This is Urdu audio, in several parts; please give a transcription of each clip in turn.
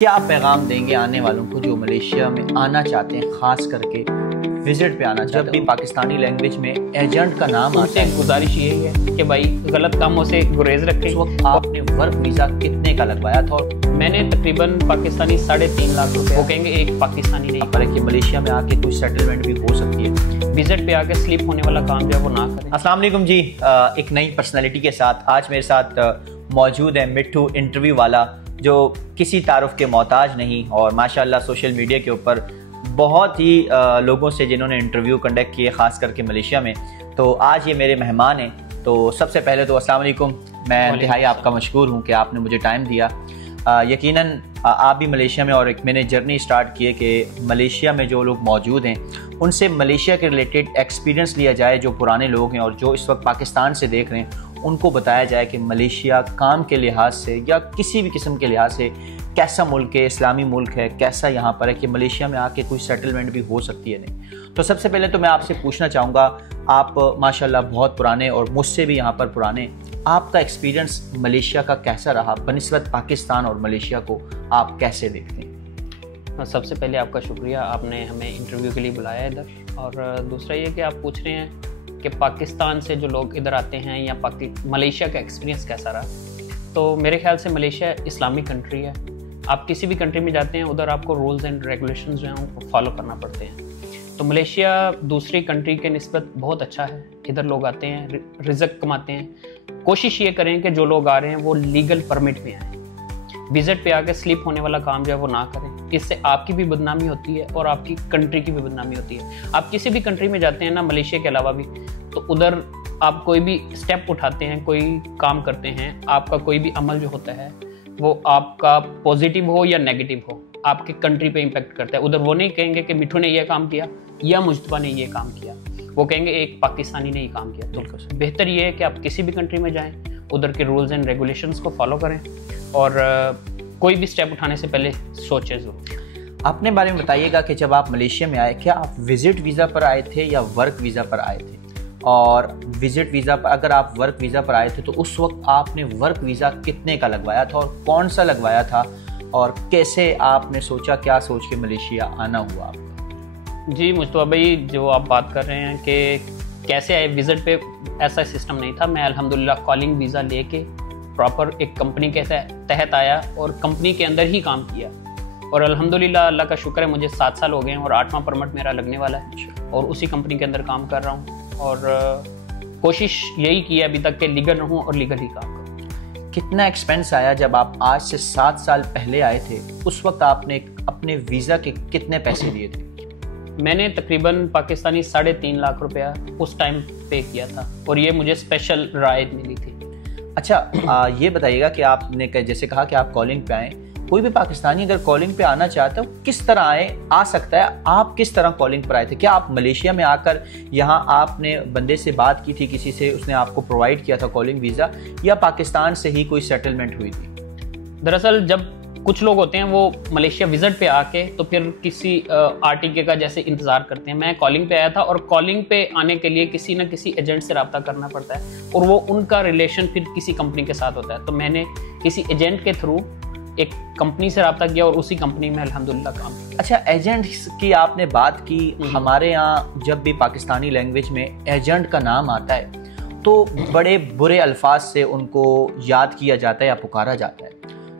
کیا پیغام دیں گے آنے والوں کو جو ملیشیا میں آنا چاہتے ہیں، خاص کر کے وزٹ پہ آنا چاہتے ہیں؟ جب بھی پاکستانی لینگویج میں ایجنٹ کا نام آتا ہے، گزارش یہی ہے کہ بھائی غلط کاموں سے گریز رکھیں۔ اس وقت آپ نے ورک ویزا کتنے کا لگوایا تھا؟ اور میں نے تقریباً پاکستانی 3.5 لاکھ روپے، وہ کہیں گے ایک پاکستانی نہیں پر کہ ملیشیا میں آ کے کوئی سیٹلمنٹ بھی ہو سکتی ہے، وزٹ پہ آ کے سلیپ ہونے والا کام جو ہے وہ نہ کریں۔ السلام علیکم جی، ایک نئی پرسنالٹی کے ساتھ آج میرے ساتھ موجود ہے مٹھو انٹرویو والا، جو کسی تعارف کے محتاج نہیں، اور ماشاءاللہ سوشل میڈیا کے اوپر بہت ہی لوگوں سے جنہوں نے انٹرویو کنڈکٹ کیے، خاص کر کے ملیشیا میں، تو آج یہ میرے مہمان ہیں۔ تو سب سے پہلے تو السلام علیکم، میں انتہائی آپ کا مشکور ہوں کہ آپ نے مجھے ٹائم دیا۔ یقیناً آپ بھی ملیشیا میں، اور ایک میں نے جرنی سٹارٹ کی ہے کہ ملیشیا میں جو لوگ موجود ہیں ان سے ملیشیا کے ریلیٹڈ ایکسپیرینس لیا جائے، جو پرانے لوگ ہیں اور جو اس وقت پاکستان سے دیکھ رہے ہیں ان کو بتایا جائے کہ ملیشیا کام کے لحاظ سے یا کسی بھی قسم کے لحاظ سے کیسا ملک ہے، اسلامی ملک ہے، کیسا یہاں پر ہے کہ ملیشیا میں آ کے کوئی سیٹلمنٹ بھی ہو سکتی ہے نہیں۔ تو سب سے پہلے تو میں آپ سے پوچھنا چاہوں گا، آپ ماشاءاللہ بہت پرانے اور مجھ سے بھی یہاں پر پرانے، آپ کا ایکسپیرینس ملیشیا کا کیسا رہا بنسبت پاکستان اور ملیشیا کو، آپ کیسے دیکھتے ہیں؟ سب سے پہلے آپ کا شکریہ، آپ نے ہمیں انٹرویو کے لیے بلایا ادھر، اور دوسرا یہ کہ آپ پوچھ رہے ہیں کہ پاکستان سے جو لوگ ادھر آتے ہیں یا ملیشیا کا ایکسپیرینس کیسا رہا، تو میرے خیال سے ملیشیا اسلامی کنٹری ہے۔ آپ کسی بھی کنٹری میں جاتے ہیں ادھر آپ کو رولز اینڈ ریگولیشنز جو ہیں ان کو فالو کرنا پڑتے ہیں۔ تو ملیشیا دوسری کنٹری کے نسبت بہت اچھا ہے، ادھر لوگ آتے ہیں، رزق کماتے ہیں۔ کوشش یہ کریں کہ جو لوگ آ رہے ہیں وہ لیگل پرمٹ پہ آئیں، وزٹ پہ آ کے سلیپ ہونے والا کام جو ہے وہ نہ کریں، اس سے آپ کی بھی بدنامی ہوتی ہے اور آپ کی کنٹری کی بھی بدنامی ہوتی ہے۔ آپ کسی بھی کنٹری میں جاتے ہیں نا، ملیشیا کے علاوہ بھی، تو ادھر آپ کوئی بھی سٹیپ اٹھاتے ہیں، کوئی کام کرتے ہیں، آپ کا کوئی بھی عمل جو ہوتا ہے وہ آپ کا پازیٹیو ہو یا نیگیٹو ہو، آپ کے کنٹری پہ امپیکٹ کرتا ہے۔ ادھر وہ نہیں کہیں گے کہ مٹھو نے یہ کام کیا یا مجتبیٰ نے یہ کام کیا، وہ کہیں گے ایک پاکستانی نے یہ کام کیا۔ تو بہتر یہ ہے کہ آپ کسی بھی کنٹری میں جائیں، ادھر کے رولز اینڈ ریگولیشنز کو فالو کریں، اور کوئی بھی سٹیپ اٹھانے سے پہلے سوچیں ضرور۔ اپنے بارے میں بتائیے گا کہ جب آپ ملیشیا میں آئے، کیا آپ وزٹ ویزا پر آئے تھے یا ورک ویزا پر آئے تھے؟ اور وزٹ ویزا پر، اگر آپ ورک ویزا پر آئے تھے تو اس وقت آپ نے ورک ویزا کتنے کا لگوایا تھا اور کون سا لگوایا تھا، اور کیسے آپ نے سوچا، کیا سوچ کے ملیشیا آنا ہوا آپ کا؟ جی مجتبیٰ بھائی، جو آپ بات کر رہے ہیں کہ کیسے آئے وزٹ پہ، ایسا سسٹم نہیں تھا۔ میں الحمدللہ کالنگ ویزا لے کے پراپر ایک کمپنی کے تحت آیا اور کمپنی کے اندر ہی کام کیا، اور الحمدللہ اللہ کا شکر ہے مجھے 7 سال ہو گئے ہیں اور 8واں پرمٹ میرا لگنے والا ہے، اور اسی کمپنی کے اندر کام کر رہا ہوں، اور کوشش یہی کی ہے ابھی تک کہ لیگل رہوں اور لیگل ہی کام کروں۔ کتنا ایکسپینس آیا جب آپ آج سے 7 سال پہلے آئے تھے؟ اس وقت آپ نے اپنے ویزا کے کتنے پیسے دیے تھے؟ میں نے تقریباً پاکستانی 3.5 لاکھ روپیہ اس ٹائم پے کیا تھا، اور یہ مجھے اسپیشل رعایت ملی تھی۔ اچھا، یہ بتائیے گا کہ آپ نے جیسے کہا کہ آپ کالنگ پہ آئیں، کوئی بھی پاکستانی اگر کالنگ پہ آنا چاہتا ہے کس طرح آ سکتا ہے؟ آپ کس طرح کالنگ پر آئے تھے؟ کیا آپ ملیشیا میں آ کر یہاں آپ نے بندے سے بات کی تھی، کسی سے، اس نے آپ کو پرووائڈ کیا تھا کالنگ ویزا، یا پاکستان سے ہی کوئی سیٹلمنٹ ہوئی تھی؟ دراصل جب کچھ لوگ ہوتے ہیں وہ ملیشیا وزٹ پہ آ کے تو پھر کسی RTK کا جیسے انتظار کرتے ہیں، میں کالنگ پہ آیا تھا، اور کالنگ پہ آنے کے لیے کسی نہ کسی ایجنٹ سے رابطہ کرنا پڑتا ہے، اور وہ ان کا ریلیشن پھر کسی کمپنی کے ساتھ ہوتا ہے۔ تو میں نے کسی ایجنٹ کے تھرو ایک کمپنی سے رابطہ کیا اور اسی کمپنی میں الحمدللہ کام کیا۔ اچھا، ایجنٹس کی آپ نے بات کی، ہمارے یہاں جب بھی پاکستانی لینگویج میں ایجنٹ کا نام آتا ہے تو بڑے برے الفاظ سے ان کو یاد کیا جاتا ہے یا پکارا جاتا ہے،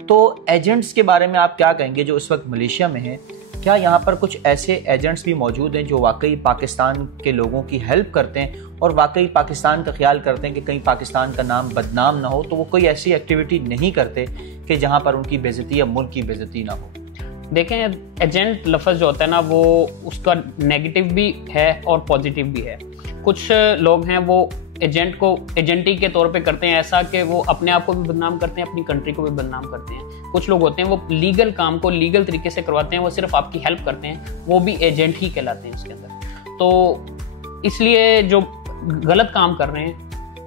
تو ایجنٹس کے بارے میں آپ کیا کہیں گے جو اس وقت ملیشیا میں ہیں؟ کیا یہاں پر کچھ ایسے ایجنٹس بھی موجود ہیں جو واقعی پاکستان کے لوگوں کی ہیلپ کرتے ہیں اور واقعی پاکستان کا خیال کرتے ہیں کہ کہیں پاکستان کا نام بدنام نہ ہو، تو وہ کوئی ایسی ایکٹیویٹی نہیں کرتے کہ جہاں پر ان کی بے عزتی یا ملک کی بے عزتی نہ ہو؟ دیکھیں، ایجنٹ لفظ جو ہوتا ہے نا، وہ اس کا نیگیٹو بھی ہے اور پازیٹیو بھی ہے۔ کچھ لوگ ہیں وہ ایجنٹ کو ایجنٹی کے طور پہ کرتے ہیں ایسا کہ وہ اپنے آپ کو بھی بدنام کرتے ہیں، اپنی کنٹری کو بھی بدنام کرتے ہیں۔ کچھ لوگ ہوتے ہیں وہ لیگل کام کو لیگل طریقے سے کرواتے ہیں، وہ صرف آپ کی ہیلپ کرتے ہیں، وہ بھی ایجنٹ ہی کہلاتے ہیں اس کے اندر۔ تو اس لیے جو غلط کام کر رہے ہیں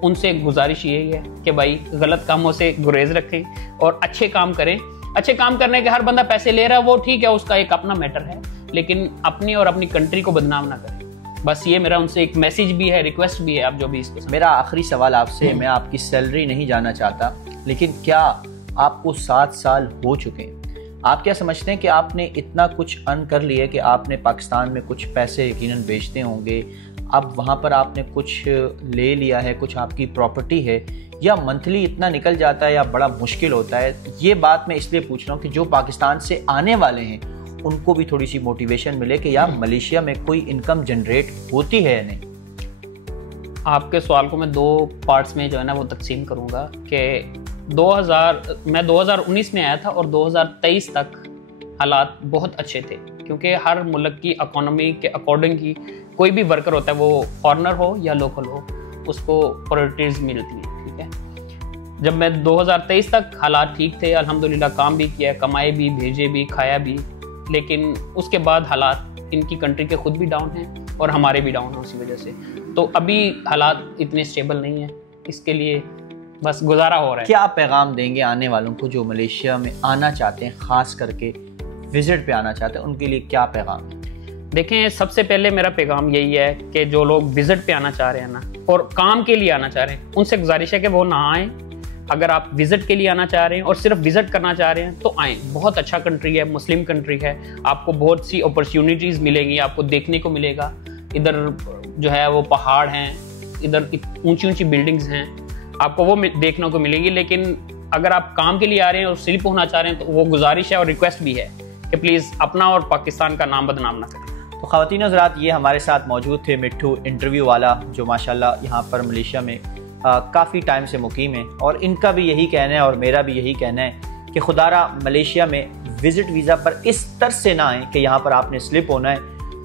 ان سے گزارش یہی ہے کہ بھائی غلط کاموں سے گریز رکھیں اور اچھے کام کریں۔ اچھے کام کرنے کے ہر بندہ پیسے لے رہا ہے وہ ٹھیک ہے، اس کا ایک اپنا میٹر ہے، لیکن اپنی اور اپنی کنٹری کو بدنام نہ کریں۔ بس یہ میرا ان سے ایک میسیج بھی ہے، ریکویسٹ بھی ہے، آپ جو بھی اس کو سمجھیں۔ میرا آخری سوال آپ سے، میں آپ کی سیلری نہیں جاننا چاہتا، لیکن کیا آپ کو 7 سال ہو چکے ہیں، آپ کیا سمجھتے ہیں کہ آپ نے اتنا کچھ ارن کر لیا کہ آپ نے پاکستان میں کچھ پیسے یقیناً بیچتے ہوں گے، اب وہاں پر آپ نے کچھ لے لیا ہے، کچھ آپ کی پراپرٹی ہے، یا منتھلی اتنا نکل جاتا ہے یا بڑا مشکل ہوتا ہے؟ یہ بات میں اس لیے پوچھ رہا ہوں کہ جو پاکستان سے آنے والے ہیں ان کو بھی تھوڑی سی موٹیویشن ملے کہ یار ملیشیا میں کوئی انکم جنریٹ ہوتی ہے یا نہیں۔ آپ کے سوال کو میں 2 پارٹس میں جو ہے نا وہ تقسیم کروں گا کہ میں 2019 میں آیا تھا اور 2023 تک حالات بہت اچھے تھے، کیونکہ ہر ملک کی اکانومی کے اکارڈنگ کی کوئی بھی ورکر ہوتا ہے، وہ فارنر ہو یا لوکل ہو، اس کو پرائورٹیز ملتی ہیں، ٹھیک ہے۔ جب میں 2023 تک حالات ٹھیک تھے، الحمدللہ کام بھی کیا، کمائے بھی، بھیجے بھی، کھایا بھی، لیکن اس کے بعد حالات ان کی کنٹری کے خود بھی ڈاؤن ہیں اور ہمارے بھی ڈاؤن ہیں اسی وجہ سے، تو ابھی حالات اتنے سٹیبل نہیں ہیں، اس کے لیے بس گزارا ہو رہا ہے۔ کیا پیغام دیں گے آنے والوں کو جو ملیشیا میں آنا چاہتے ہیں، خاص کر کے وزٹ پہ آنا چاہتے ہیں، ان کے لیے کیا پیغام ہے؟ دیکھیں، سب سے پہلے میرا پیغام یہی ہے کہ جو لوگ وزٹ پہ آنا چاہ رہے ہیں نا اور کام کے لیے آنا چاہ رہے ہیں، ان سے گزارش ہے کہ وہ نہ آئیں۔ اگر آپ وزٹ کے لیے آنا چاہ رہے ہیں اور صرف وزٹ کرنا چاہ رہے ہیں تو آئیں، بہت اچھا کنٹری ہے، مسلم کنٹری ہے، آپ کو بہت سی اپرچونیٹیز ملیں گی، آپ کو دیکھنے کو ملے گا۔ ادھر جو ہے وہ پہاڑ ہیں، ادھر اونچی اونچی بلڈنگز ہیں، آپ کو وہ دیکھنے کو ملے گی۔ لیکن اگر آپ کام کے لیے آ رہے ہیں اور صرف ہونا چاہ رہے ہیں تو وہ گزارش ہے اور ریکویسٹ بھی ہے کہ پلیز اپنا اور پاکستان کا نام بدنام نہ کریں۔ تو خواتین و حضرات، یہ ہمارے ساتھ موجود تھے مٹھو انٹرویو والا، جو ماشاءاللہ یہاں پر ملیشیا میں کافی ٹائم سے مقیم ہیں، اور ان کا بھی یہی کہنا ہے اور میرا بھی یہی کہنا ہے کہ خدا را ملیشیا میں وزٹ ویزا پر اس طرح سے نہ آئیں کہ یہاں پر آپ نے سلپ ہونا ہے۔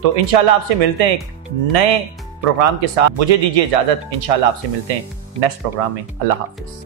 تو انشاءاللہ آپ سے ملتے ہیں ایک نئے پروگرام کے ساتھ، مجھے دیجیے اجازت، انشاءاللہ آپ سے ملتے ہیں نیکسٹ پروگرام میں۔ اللہ حافظ۔